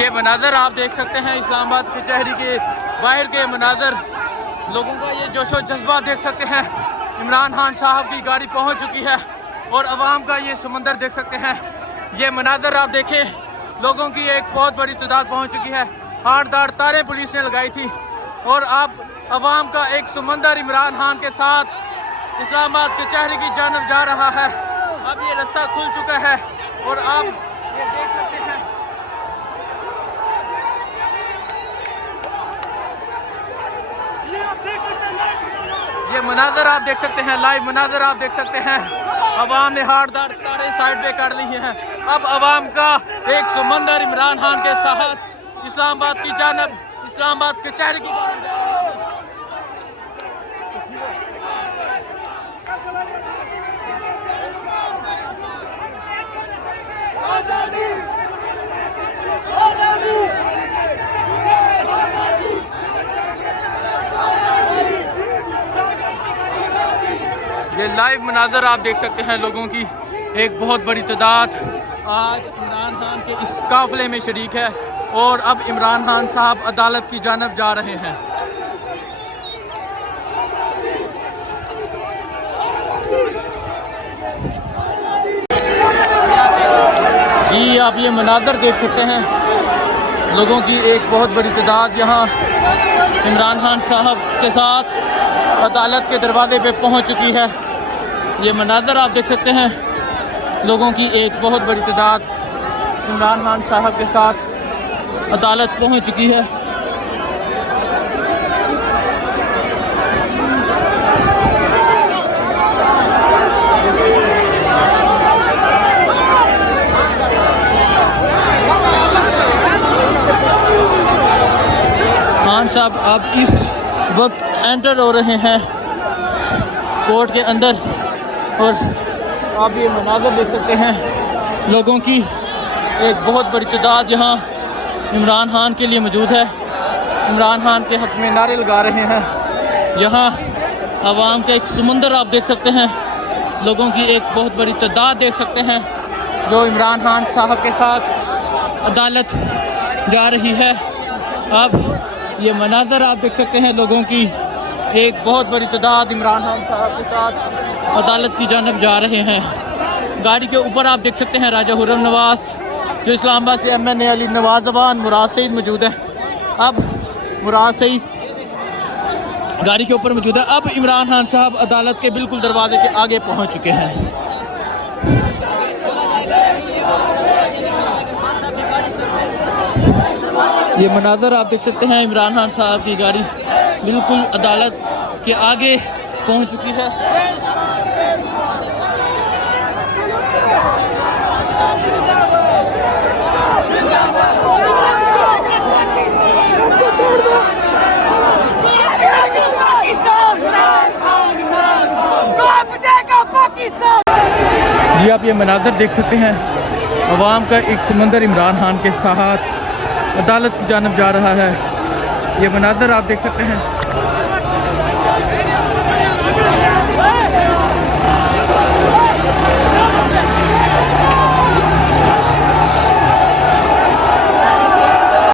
ये मनाजर आप देख सकते हैं इस्लामाबाद कचहरी के बाहर के मनाजर, लोगों का ये जोशो जज्बा देख सकते हैं। इमरान खान साहब की गाड़ी पहुंच चुकी है और अवाम का ये समंदर देख सकते हैं। ये मनाजर आप देखें, लोगों की एक बहुत बड़ी तादाद पहुंच चुकी है। हारदार तारें पुलिस ने लगाई थी और अब अवाम का एक समंदर इमरान खान के साथ इस्लामाबाद कचहरी की जानब जा रहा है। अब ये रास्ता खुल चुका है और आप ये देख सकते हैं। ये मनाजर आप देख सकते हैं, लाइव मनाजर आप देख सकते हैं। अवाम ने हारदार तारे साइड पे कर ली हैं। अब अवाम का एक समंदर इमरान खान के साथ इस्लामाबाद की जानब, इस्लामाबाद कचहरी की जानब। ये लाइव मनाजर आप देख सकते हैं, लोगों की एक बहुत बड़ी तादाद आज इमरान खान के इस काफिले में शरीक है और अब इमरान खान साहब अदालत की जानब जा रहे हैं। जी आप ये मनाजर देख सकते हैं, लोगों की एक बहुत बड़ी तादाद यहाँ इमरान खान साहब के साथ अदालत के दरवाजे पे पहुँच चुकी है। ये मनाजर आप देख सकते हैं, लोगों की एक बहुत बड़ी तादाद इमरान खान साहब के साथ अदालत पहुंच चुकी है। खान साहब अब इस वक्त एंटर हो रहे हैं कोर्ट के अंदर और आप ये मनाज़र देख सकते हैं, लोगों की एक बहुत बड़ी तादाद यहाँ इमरान खान के लिए मौजूद है। इमरान खान के हक़ में नारे लगा रहे हैं। यहाँ आवाम का एक समुंदर आप देख सकते हैं, लोगों की एक बहुत बड़ी तादाद देख सकते हैं जो इमरान खान साहब के साथ अदालत जा रही है। अब ये मनाज़र आप देख सकते हैं, लोगों की एक बहुत बड़ी तादाद इमरान खान साहब के साथ अदालत की जानब जा रहे हैं। गाड़ी के ऊपर आप देख सकते हैं राजा हुर्रम नवाज, जो इस्लामाबाद से MNA अली नवाज जवान मुराद सईद मौजूद है। अब मुराद सईद गाड़ी के ऊपर मौजूद है। अब इमरान खान साहब अदालत के बिल्कुल दरवाजे के आगे पहुंच चुके हैं। ये मनाजर आप देख सकते हैं, इमरान खान साहब की गाड़ी बिल्कुल अदालत के आगे पहुंच चुकी है। जी आप ये मनाजर देख सकते हैं, अवाम का एक समंदर इमरान खान के साथ अदालत की जानब जा रहा है। ये मनाजर आप देख सकते हैं।